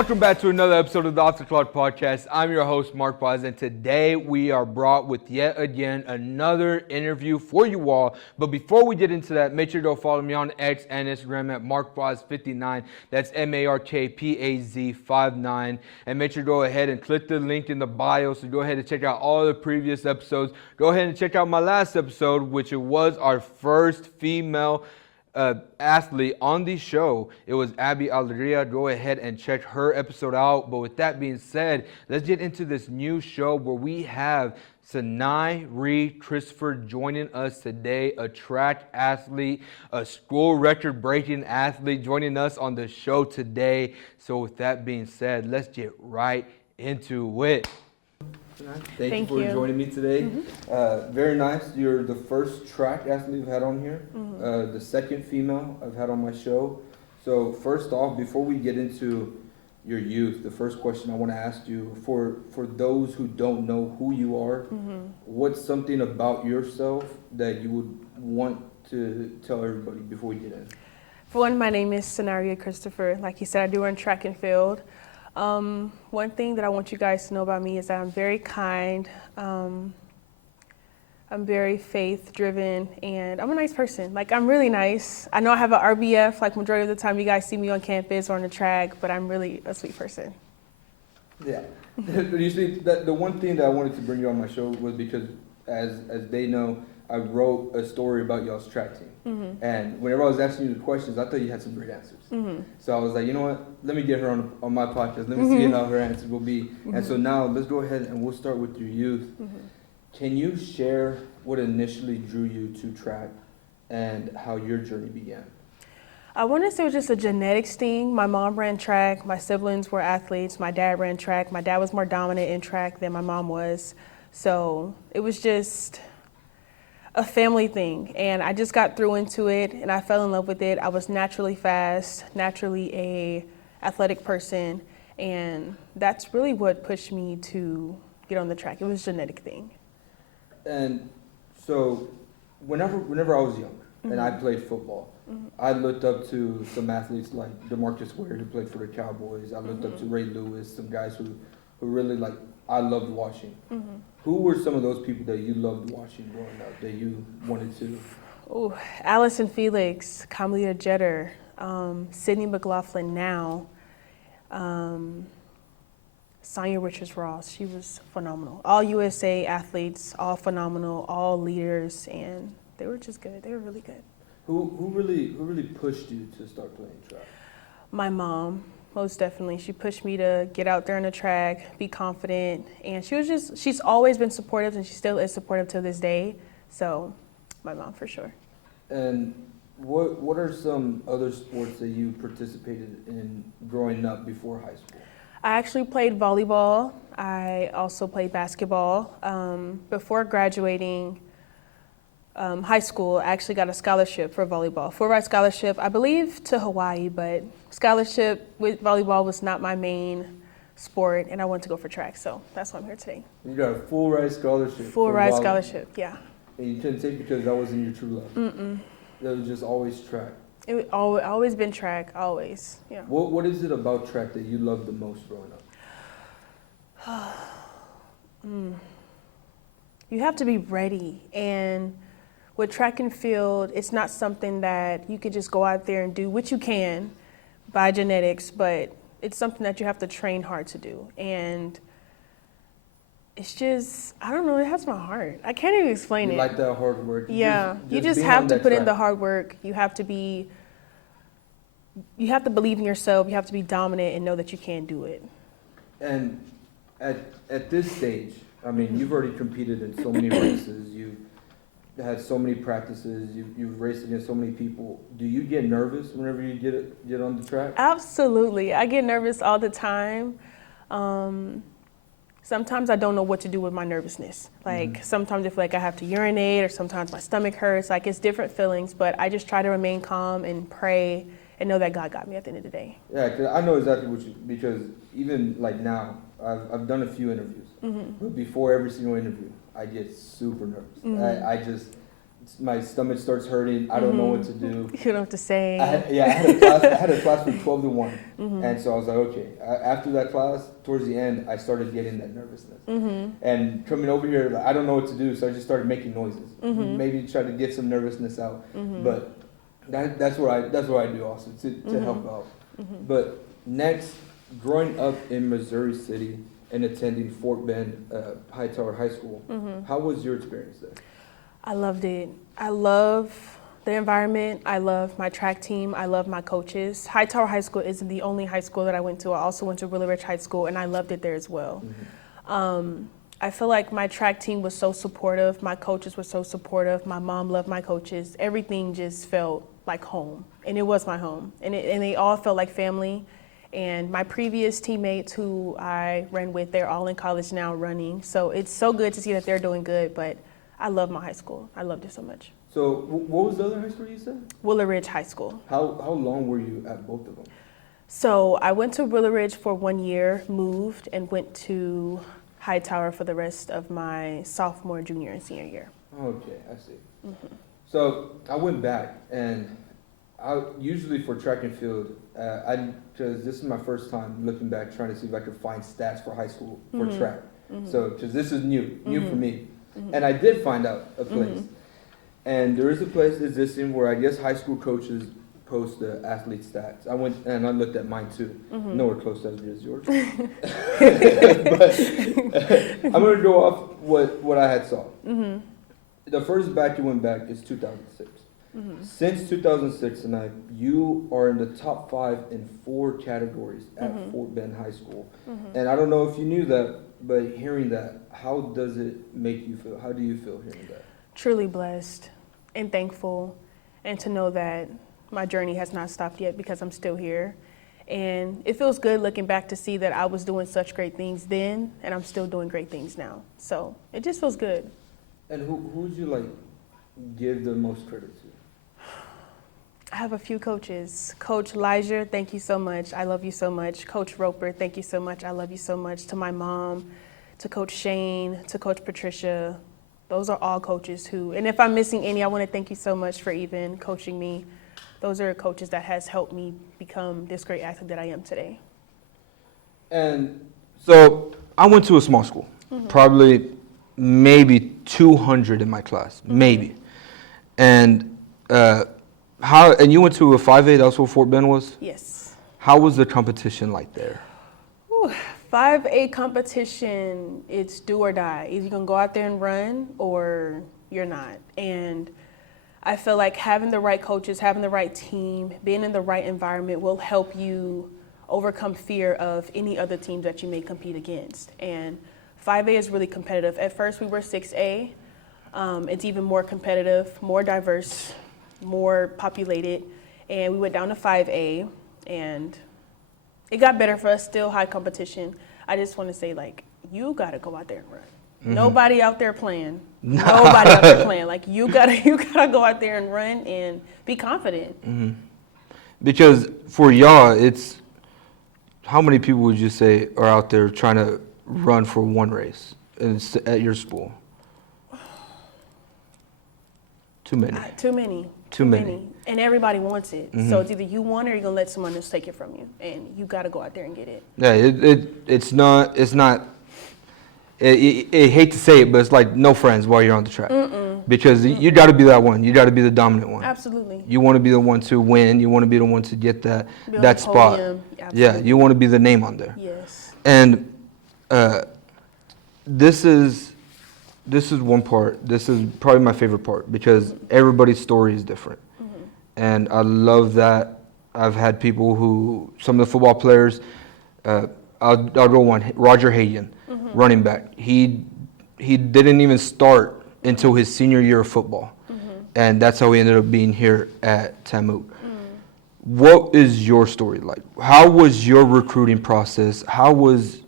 Welcome back to another episode of the Off the Clock Podcast. I'm your host, Mark Paz, and today we are brought with yet again another interview for you all. But before we get into that, make sure to go follow me on X and Instagram at MarkPaz59. That's MarkPaz59. And make sure to go ahead and click the link in the bio. So go ahead and check out all the previous episodes. Go ahead and check out my last episode, which it was our first female athlete on the show. It was Abby Alegria. Go ahead and check her episode out. But with that being said, let's get into this new show where we have Cynai Reed Christopher joining us today, a track athlete, a school record breaking athlete joining us on the show today. So with that being said, let's get right into it. Thank you for joining me today. Very nice. You're the first track athlete we've had on here, the second female I've had on my show. So first off, before we get into your youth, the first question I want to ask you, for those who don't know who you are, what's something about yourself that you would want to tell everybody before we get in? For one, my name is Cynai Reed Christopher. Like you said, I do run track and field. One thing that I want you guys to know about me is that I'm very kind, I'm very faith-driven, and I'm a nice person. Like, I'm really nice. I know I have an RBF, like majority of the time you guys see me on campus or on the track, but I'm really a sweet person. Yeah. You see, the one thing that I wanted to bring you on my show was because, as they know, I wrote a story about y'all's track team. And whenever I was asking you the questions, I thought you had some great answers. So I was like, you know what? Let me get her on my podcast. Let me see how her answers will be. And so now let's go ahead and we'll start with your youth. Can you share what initially drew you to track and how your journey began? I want to say it was just a genetics thing. My mom ran track. My siblings were athletes. My dad ran track. My dad was more dominant in track than my mom was. So it was just a family thing, and I just got through into it and I fell in love with it. I was naturally fast, naturally a athletic person, and that's really what pushed me to get on the track. It was a genetic thing. And so whenever I was young and I played football, I looked up to some athletes like DeMarcus Ware, who played for the Cowboys. I looked up to Ray Lewis, some guys who really I loved watching. Who were some of those people that you loved watching growing up that you wanted to? Oh, Allison Felix, Kamlia Jeter, Sydney McLaughlin now, Sonia Richards-Ross. She was phenomenal. All USA athletes, all phenomenal, all leaders, and they were just good. They were really good. Who really pushed you to start playing track? My mom. Most definitely. She pushed me to get out there on the track, be confident, and she's always been supportive, and she still is supportive to this day. So, my mom for sure. And what are some other sports that you participated in growing up before high school? I actually played volleyball. I also played basketball. Before graduating high school, I actually got a scholarship for volleyball. Full-ride scholarship, I believe, to Hawaii, but scholarship with volleyball was not my main sport, and I wanted to go for track, so that's why I'm here today. You got a full-ride scholarship? Full-ride scholarship, yeah. And you couldn't take it because that wasn't your true love? That was just always track? It always been track, always, yeah. What is it about track that you love the most growing up? You have to be ready, and with track and field, it's not something that you could just go out there and do, which you can by genetics, but it's something that you have to train hard to do. And it's just, I don't know, it has my heart. I can't even explain it. You like that hard work. Yeah, you just have to put in the hard work. You have to believe in yourself. You have to be dominant and know that you can do it. And at this stage, I mean, you've already competed in so many races. You've had so many practices. You've raced against so many people. Do you get nervous whenever you get on the track? Absolutely. I get nervous all the time. Sometimes I don't know what to do with my nervousness. Like sometimes I feel like I have to urinate, or sometimes my stomach hurts. Like it's different feelings, but I just try to remain calm and pray and know that God got me at the end of the day. Yeah, 'cause I know exactly what you, because even like now, I've done a few interviews, but before every single interview, I get super nervous. my stomach starts hurting. I don't know what to do. You don't know what to say. I had a class from 12 to 1. And so I was like, okay. After that class, towards the end, I started getting that nervousness. And coming over here, like, I don't know what to do, so I just started making noises. Maybe try to get some nervousness out. But that's what I do also, to help out. But next, growing up in Missouri City and attending Fort Bend Hightower High School, how was your experience there? I loved it. I love the environment. I love my track team. I love my coaches. Hightower High School isn't the only high school that I went to. I also went to Willow Ridge High School, and I loved it there as well. I feel like my track team was so supportive. My coaches were so supportive. My mom loved my coaches. Everything just felt like home, and it was my home. And they all felt like family. And my previous teammates who I ran with, they're all in college now running. So it's so good to see that they're doing good, but I love my high school. I loved it so much. So what was the other high school you said? Willow Ridge High School. How long were you at both of them? So I went to Willow Ridge for 1 year, moved, and went to Hightower for the rest of my sophomore, junior, and senior year. Okay, I see. So I went back, and I usually for track and field, because this is my first time looking back, trying to see if I could find stats for high school for track. So because this is new for me. And I did find out a place. And there is a place existing where I guess high school coaches post the athlete stats. I went and I looked at mine too. Nowhere close to as good as yours. But I'm going to go off what I had saw. The first back you went back is 2006. Since 2006, Cynai, you are in the top 5 in 4 categories at Fort Bend High School. And I don't know if you knew that, but hearing that, how does it make you feel? How do you feel hearing that? Truly blessed and thankful, and to know that my journey has not stopped yet because I'm still here. And it feels good looking back to see that I was doing such great things then, and I'm still doing great things now. So it just feels good. And who would you give the most credit to? I have a few coaches. Coach Elijah, thank you so much. I love you so much. Coach Roper, thank you so much. I love you so much. To my mom, to Coach Shane, to Coach Patricia. Those are all coaches who, and if I'm missing any, I want to thank you so much for even coaching me. Those are coaches that has helped me become this great athlete that I am today. And so I went to a small school, probably maybe 200 in my class, maybe. And and you went to a 5A, that's what Fort Bend was? Yes. How was the competition like there? 5A competition, it's do or die. Either you're going to go out there and run or you're not. And I feel like having the right coaches, having the right team, being in the right environment will help you overcome fear of any other teams that you may compete against. And 5A is really competitive. At first we were 6A. It's even more competitive, more diverse, more populated. And we went down to 5A, and it got better for us, still high competition. I just want to say, you got to go out there and run. Nobody out there playing. Nobody out there playing. You gotta go out there and run and be confident. Because for y'all, it's, how many people would you say are out there trying to run for one race at your school? Too many. Too many. And everybody wants it. So it's either you want it or you're going to let someone else take it from you. And you got to go out there and get it. Yeah, it's not, I hate to say it, but it's like no friends while you're on the track. Because you got to be that one. You got to be the dominant one. Absolutely. You want to be the one to win. You want to be the one to get that spot. Yeah, you want to be the name on there. Yes. And this is one part. This is probably my favorite part because everybody's story is different. And I love that. I've had people who, some of the football players, I'll go one, Roger Hagan, running back. He didn't even start until his senior year of football. And that's how he ended up being here at Tamook. What is your story like? How was your recruiting process? How was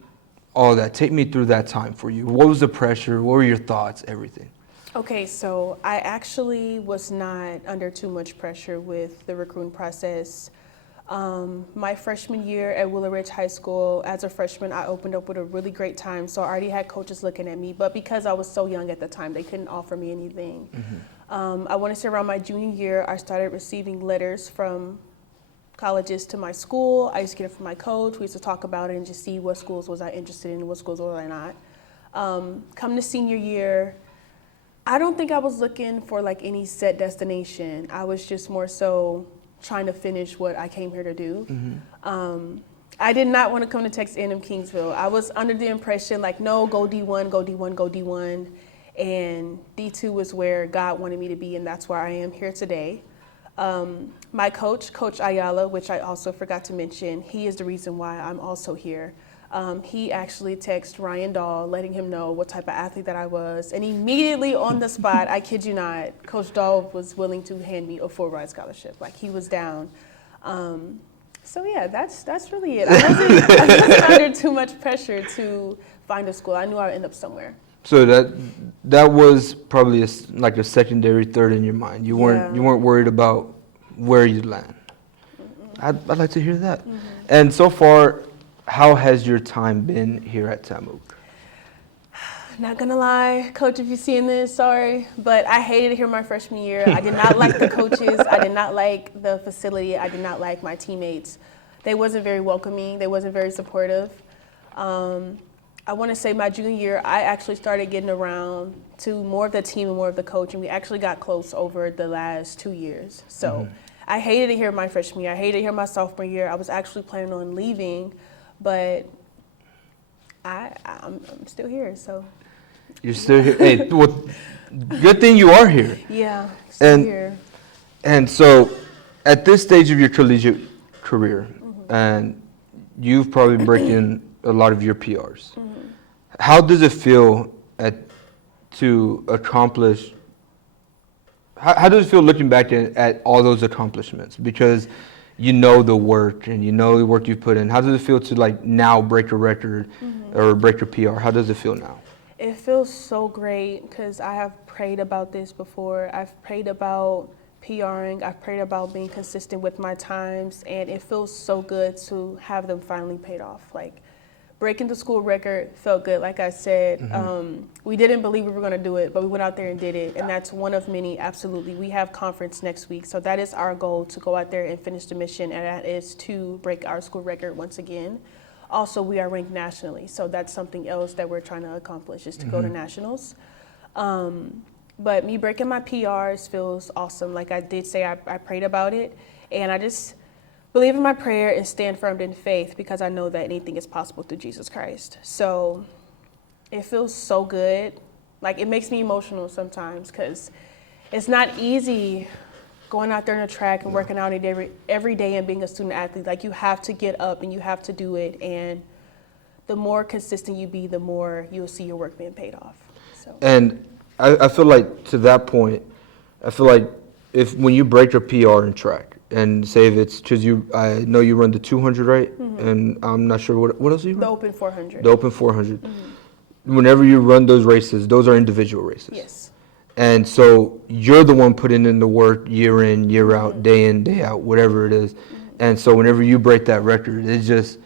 all that? Take me through that time for you. What was the pressure? What were your thoughts? Everything. Okay, so I actually was not under too much pressure with the recruiting process. My freshman year at Willow Ridge High School, as a freshman, I opened up with a really great time. So I already had coaches looking at me, but because I was so young at the time, they couldn't offer me anything. I want to say around my junior year, I started receiving letters from colleges to my school. I used to get it from my coach. We used to talk about it and just see what schools was I interested in and what schools was I not. Come to senior year, I don't think I was looking for like any set destination. I was just more so trying to finish what I came here to do. I did not want to come to Texas A&M Kingsville. I was under the impression like, no, go D1, go D1, go D1. And D2 was where God wanted me to be, and that's where I am here today. My coach, Coach Ayala, which I also forgot to mention, he is the reason why I'm also here. He actually texted Ryan Dahl, letting him know what type of athlete that I was. And immediately on the spot, I kid you not, Coach Dahl was willing to hand me a full-ride scholarship. Like, he was down. So yeah, that's really it. I wasn't under too much pressure to find a school. I knew I would end up somewhere. So that was probably like a secondary third in your mind. You weren't worried about where you'd land. I'd like to hear that. And so far, how has your time been here at Tamuk? Not gonna lie, coach, if you're seeing this, sorry, but I hated it here my freshman year. I did not like the coaches. I did not like the facility. I did not like my teammates. They wasn't very welcoming. They wasn't very supportive. I want to say my junior year, I actually started getting around to more of the team and more of the coach, and we actually got close over the last 2 years. So I hated it here my freshman year. I hated it here my sophomore year. I was actually planning on leaving, but I'm still here, so. You're still here. Hey, well, good thing you are here. Yeah, still here. And so, at this stage of your collegiate career, and you've probably broken a lot of your PRs. How does it feel to accomplish? How does it feel looking back at all those accomplishments? Because you know the work and you know the work you've put in. How does it feel to like now break a record or break your PR? How does it feel now? It feels so great because I have prayed about this before. I've prayed about PRing. I've prayed about being consistent with my times, and it feels so good to have them finally paid off. Like, breaking the school record felt good. Like I said, we didn't believe we were going to do it, but we went out there and did it, and that's one of many, absolutely. We have conference next week, so that is our goal, to go out there and finish the mission, and that is to break our school record once again. Also, we are ranked nationally, so that's something else that we're trying to accomplish, is to go to nationals. But me breaking my PRs feels awesome. Like I did say, I prayed about it, and I just believe in my prayer and stand firm in faith, because I know that anything is possible through Jesus Christ. So it feels so good. Like, it makes me emotional sometimes, because it's not easy going out there in a track and working out every day and being a student athlete. Like, you have to get up and you have to do it, and the more consistent you be, the more you'll see your work being paid off. So. And I feel like, to that point, I feel like when you break your PR in track, and say if it's, because I know you run the 200, right? And I'm not sure what else you run? The Open 400. The Open 400. Whenever you run those races, those are individual races. Yes. And so you're the one putting in the work year in, year out, day in, day out, whatever it is. And so whenever you break that record, it's just,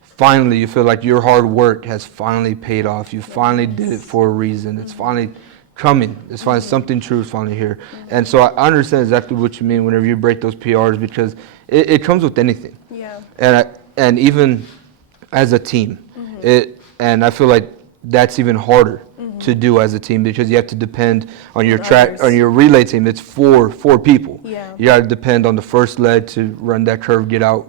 finally, you feel like your hard work has finally paid off. You finally did it for a reason. It's finally coming. It's finally something true is finally here. And so I understand exactly what you mean whenever you break those PRs, because it comes with anything. Yeah. And even as a team, and I feel like that's even harder to do as a team, because you have to depend on your on your relay team. It's four people. Yeah. You got to depend on the first leg to run that curve, get out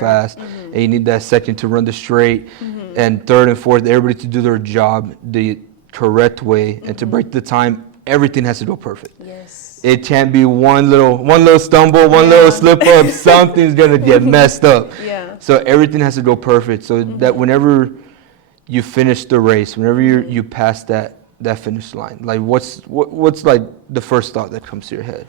fast, and you need that second to run the straight, and third and fourth, everybody to do their job the correct way, and to break the time, everything has to go perfect. Yes. It can't be one little stumble, one little slip up, something's gonna get messed up. Yeah. So everything has to go perfect, so that whenever you finish the race, whenever you pass that finish line, like what's like the first thought that comes to your head?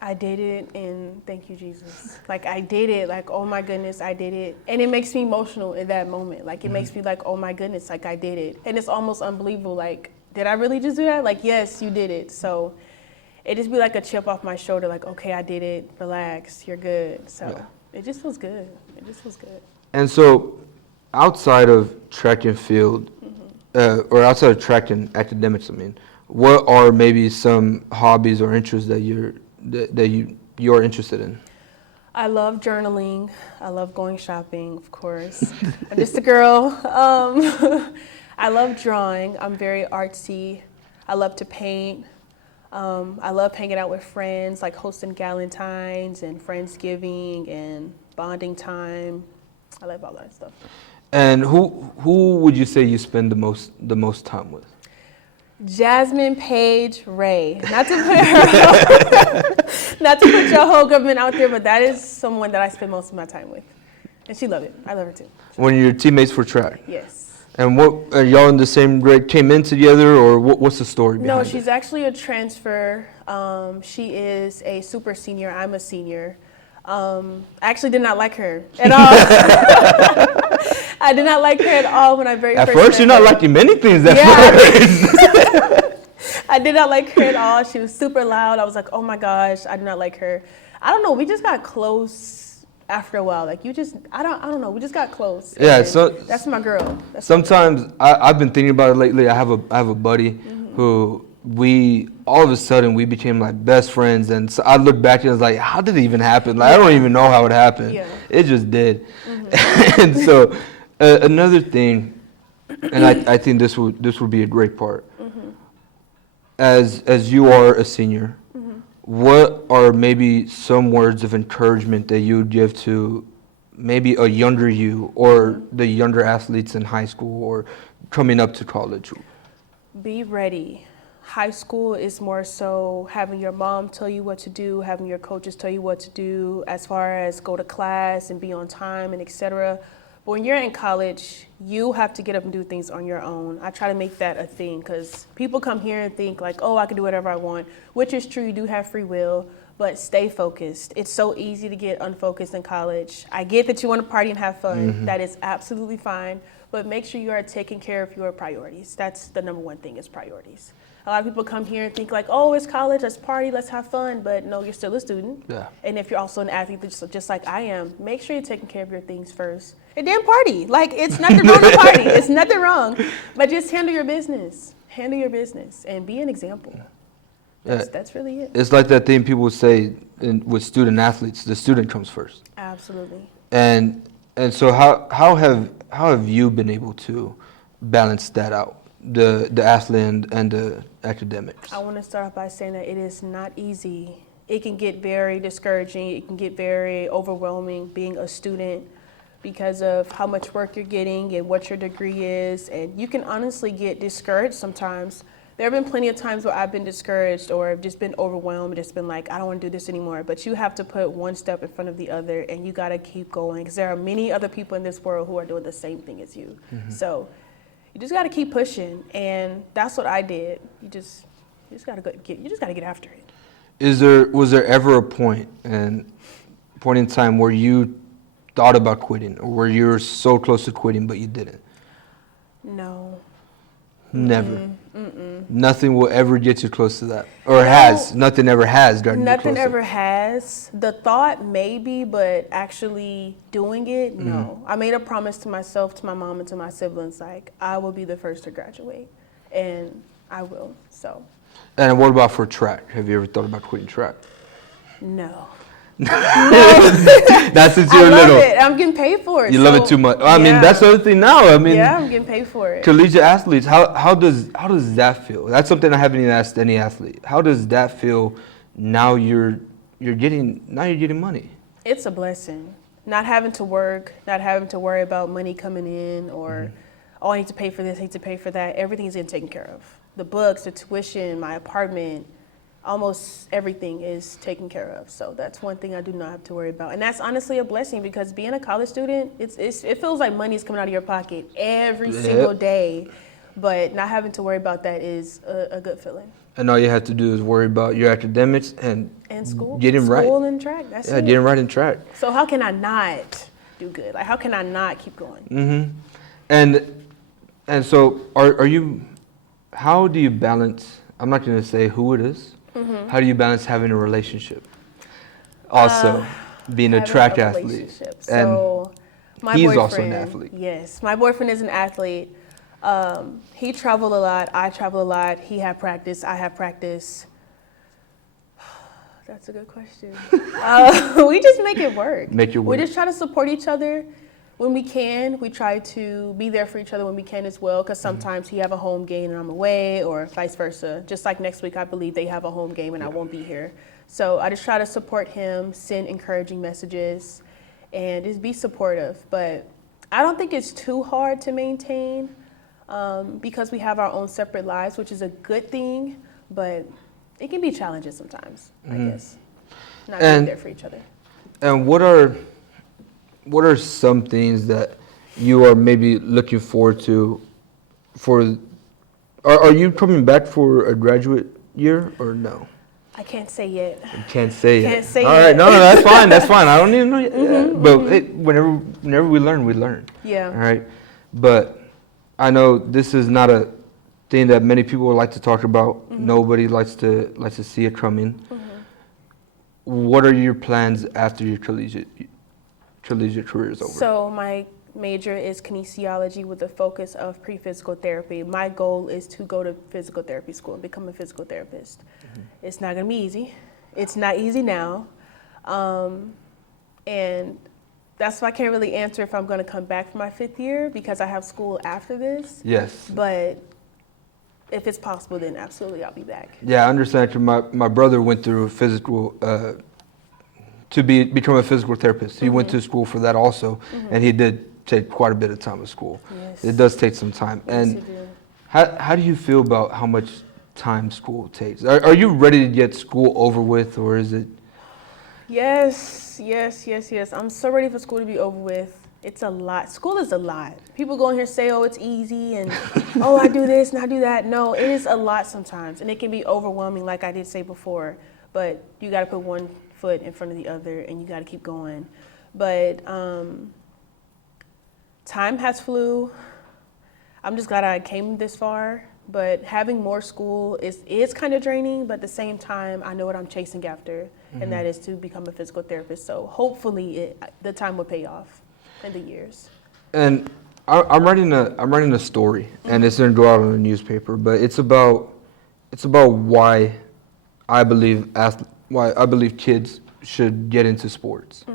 I did it, and thank you, Jesus. Like, I did it, like, oh my goodness, I did it. And it makes me emotional in that moment. Like, it makes me like, oh my goodness, like, I did it. And it's almost unbelievable, like, did I really just do that? Like, yes, you did it. So it just be like a chip off my shoulder, like, okay, I did it, relax, you're good. So it just feels good. It just feels good. And so outside of track and field, or outside of track and academics, I mean, what are maybe some hobbies or interests that you're interested in? I love journaling. I love going shopping, of course. I'm just a girl. I love drawing. I'm very artsy. I love to paint. I love hanging out with friends, like hosting Galentine's and Friendsgiving and bonding time. I love all that stuff. And who would you say you spend the most time with? Jasmine Page Ray. Not to put her, not to put your whole government out there, but that is someone that I spend most of my time with, and she loved it. I love her too. When you're teammates for track. Yes. And what are y'all in the same grade? Came in together, or what's the story behind it? No, she's actually a transfer. She is a super senior. I'm a senior. I actually did not like her at all. I did not like her at all when I first At first, you're not liking many things at first. I did not like her at all. She was super loud. I was like, oh my gosh, I did not like her. I don't know. We just got close after a while. Like I don't know. We just got close. Yeah, so that's my girl. Sometimes I've been thinking about it lately. I have a buddy who all of a sudden we became like best friends, and so I look back and I was like, how did it even happen? Like I don't even know how it happened. Yeah. It just did. And so another thing, and I think this would be a great part. As you are a senior, what are maybe some words of encouragement that you would give to maybe a younger you or the younger athletes in high school or coming up to college? Be ready. High school is more so having your mom tell you what to do, having your coaches tell you what to do as far as go to class and be on time and etc. But when you're in college, you have to get up and do things on your own. I try to make that a thing because people come here and think like, oh, I can do whatever I want, which is true. You do have free will, but stay focused. It's so easy to get unfocused in college. I get that you want to party and have fun. That is absolutely fine, but make sure you are taking care of your priorities. That's the number one thing is priorities. A lot of people come here and think like, oh, it's college, let's party, let's have fun. But no, you're still a student. Yeah. And if you're also an athlete, just like I am, make sure you're taking care of your things first. And then party. Like, it's nothing wrong to party. It's nothing wrong. But just handle your business. Handle your business and be an example. That's really it. It's like that thing people say with student athletes, the student comes first. Absolutely. And so how have you been able to balance that out? The athlete and the academics? I want to start off by saying that it is not easy. It can get very discouraging. It can get very overwhelming being a student because of how much work you're getting and what your degree is. And you can honestly get discouraged sometimes. There have been plenty of times where I've been discouraged or just been overwhelmed, just been like, I don't want to do this anymore. But you have to put one step in front of the other and you got to keep going because there are many other people in this world who are doing the same thing as you. So you just got to keep pushing, and that's what I did. You just got to get after it. Was there ever a point in time where you thought about quitting, or where you were so close to quitting but you didn't? No. Never. Nothing will ever get you close to that, or has. Nothing ever has gotten you close. Nothing ever has. The thought maybe, but actually doing it, no. I made a promise to myself, to my mom, and to my siblings, like I will be the first to graduate, and I will. So. And what about for track? Have you ever thought about quitting track? No. That's since you were little. I love it. I'm getting paid for it. You love it too much. I mean, that's the other thing now. I mean, yeah, I'm getting paid for it. Collegiate athletes, how does that feel? That's something I haven't even asked any athlete. How does that feel? Now you're getting money. It's a blessing. Not having to work, not having to worry about money coming in, or oh, I need to pay for this, I need to pay for that. Everything's getting taken care of. The books, the tuition, my apartment. Almost everything is taken care of. So that's one thing I do not have to worry about. And that's honestly a blessing because being a college student, it feels like money is coming out of your pocket every single day. But not having to worry about that is a good feeling. And all you have to do is worry about your academics and school. Getting right. School and track. That's it. Getting right in track. So how can I not do good? Like how can I not keep going? And so how do you balance, I'm not going to say who it is, how do you balance having a relationship? Also, being a track athlete. So, and he's also an athlete. Yes, my boyfriend is an athlete. He traveled a lot. I travel a lot. He had practice. I have practice. That's a good question. We just make it work. Make it work. We just try to support each other when we can. We try to be there for each other when we can as well, because sometimes he have a home game and I'm away, or vice versa. Just like next week, I believe they have a home game and I won't be here. So I just try to support him, send encouraging messages, and just be supportive. But I don't think it's too hard to maintain because we have our own separate lives, which is a good thing, but it can be challenging sometimes, I guess, not being there for each other. And what are some things that you are maybe looking forward to are you coming back for a graduate year or no? I can't say yet. You can't say Can't it. say All yet. right, no, that's fine. That's fine. I don't even know yet. But whenever we learn, we learn. Yeah. All right. But I know this is not a thing that many people would like to talk about. Nobody likes to see it coming. What are your plans after your collegiate career is over? So my major is kinesiology with a focus of pre-physical therapy. My goal is to go to physical therapy school and become a physical therapist. It's not going to be easy. It's not easy now. And that's why I can't really answer if I'm going to come back for my 5th year, because I have school after this. Yes. But if it's possible, then absolutely I'll be back. Yeah, I understand. My brother went through physical to become a physical therapist. He went to school for that also, and he did take quite a bit of time at school. Yes. It does take some time. Yes, And it do. how do you feel about how much time school takes? Are you ready to get school over with, or is it? Yes. I'm so ready for school to be over with. It's a lot. School is a lot. People go in here and say, oh, it's easy, and oh, I do this and I do that. No, it is a lot sometimes, and it can be overwhelming, like I did say before. But you got to put one foot in front of the other, and you got to keep going. But time has flew. I'm just glad I came this far. But having more school is kind of draining, but at the same time, I know what I'm chasing after, and that is to become a physical therapist. So hopefully the time will pay off in the years. And I'm writing a story, and it's going to go out in the newspaper. But it's about why I believe kids should get into sports.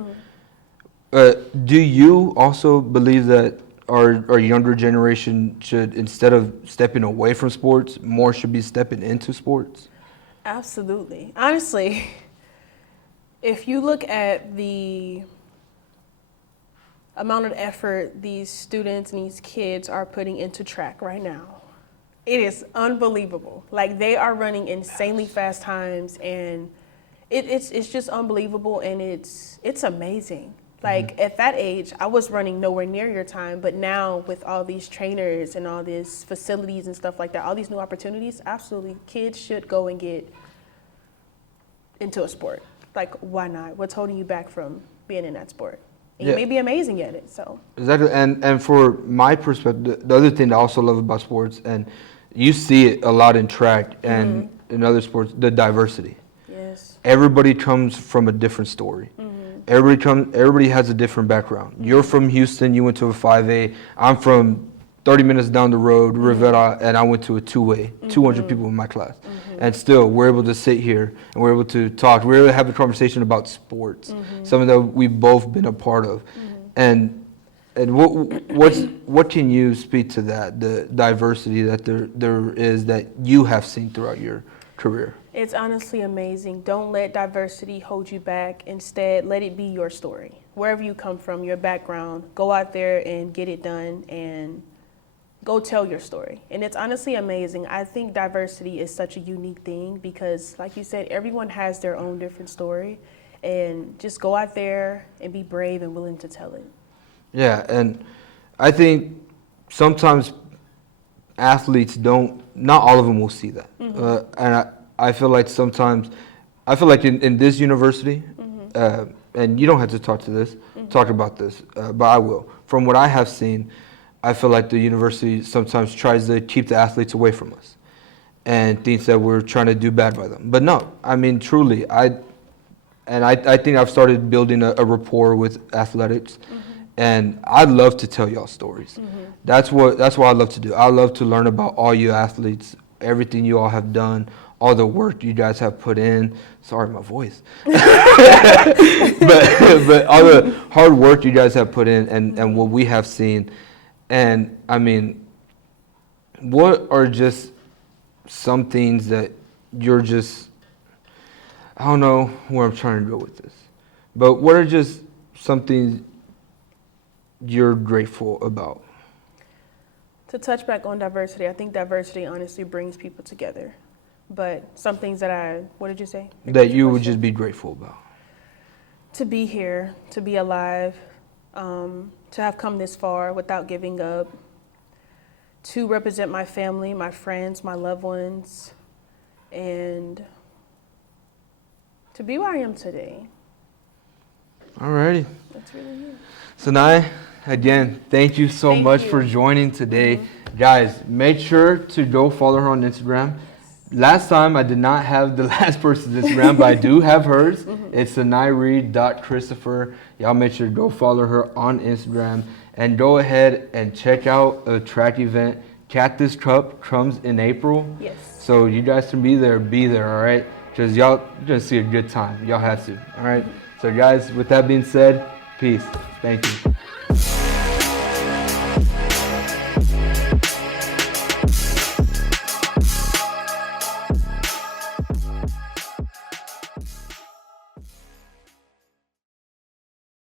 Do you also believe that our younger generation should, instead of stepping away from sports, more should be stepping into sports? Absolutely. Honestly, if you look at the amount of effort these students and these kids are putting into track right now, it is unbelievable. Like, they are running insanely fast times, and it's just unbelievable, and it's amazing. Like, at that age, I was running nowhere near your time, but now with all these trainers and all these facilities and stuff like that, all these new opportunities, absolutely, kids should go and get into a sport. Like, why not? What's holding you back from being in that sport? And you may be amazing at it, so. Exactly, and for my perspective, the other thing that I also love about sports, and you see it a lot in track and in other sports, the diversity. Yes. Everybody comes from a different story. Everybody has a different background. You're from Houston, you went to a 5A. I'm from 30 minutes down the road, Rivera, and I went to a 2A, 200 people in my class. And still, we're able to sit here and we're able to talk. We're able to have a conversation about sports, something that we've both been a part of. And what can you speak to that, the diversity that there is that you have seen throughout your career? It's honestly amazing. Don't let diversity hold you back. Instead, let it be your story. Wherever you come from, your background, go out there and get it done and go tell your story. And it's honestly amazing. I think diversity is such a unique thing because, like you said, everyone has their own different story. And just go out there and be brave and willing to tell it. Yeah, and I think sometimes athletes not all of them will see that. And I feel like sometimes, in this university, and you don't have to talk about this, but I will. From what I have seen, I feel like the university sometimes tries to keep the athletes away from us and thinks that we're trying to do bad by them. But no, I mean, truly, I think I've started building a rapport with athletics, And I'd love to tell y'all stories. That's what I love to do. I love to learn about all you athletes, everything you all have done, all the work you guys have put in. Sorry, my voice. but all the hard work you guys have put in and what we have seen. And I mean, what are just some things that you're just, I don't know where I'm trying to go with this, but what are just some things you're grateful about? To touch back on diversity, I think diversity honestly brings people together. But some things that what did you say? That you would just be grateful about. To be here, to be alive, to have come this far without giving up, to represent my family, my friends, my loved ones, and to be where I am today. Alrighty. That's really it. Cynai, again, thank you so much for joining today. Guys, make sure to go follow her on Instagram. Last time I did not have the last person's Instagram, but I do have hers. It's CynaiReed.Christopher. Y'all make sure to go follow her on Instagram and go ahead and check out a track event. Cactus Cup comes in April. Yes. So you guys can be there, all right? Because y'all gonna see a good time. Y'all have to, all right? So guys, with that being said, peace. Thank you.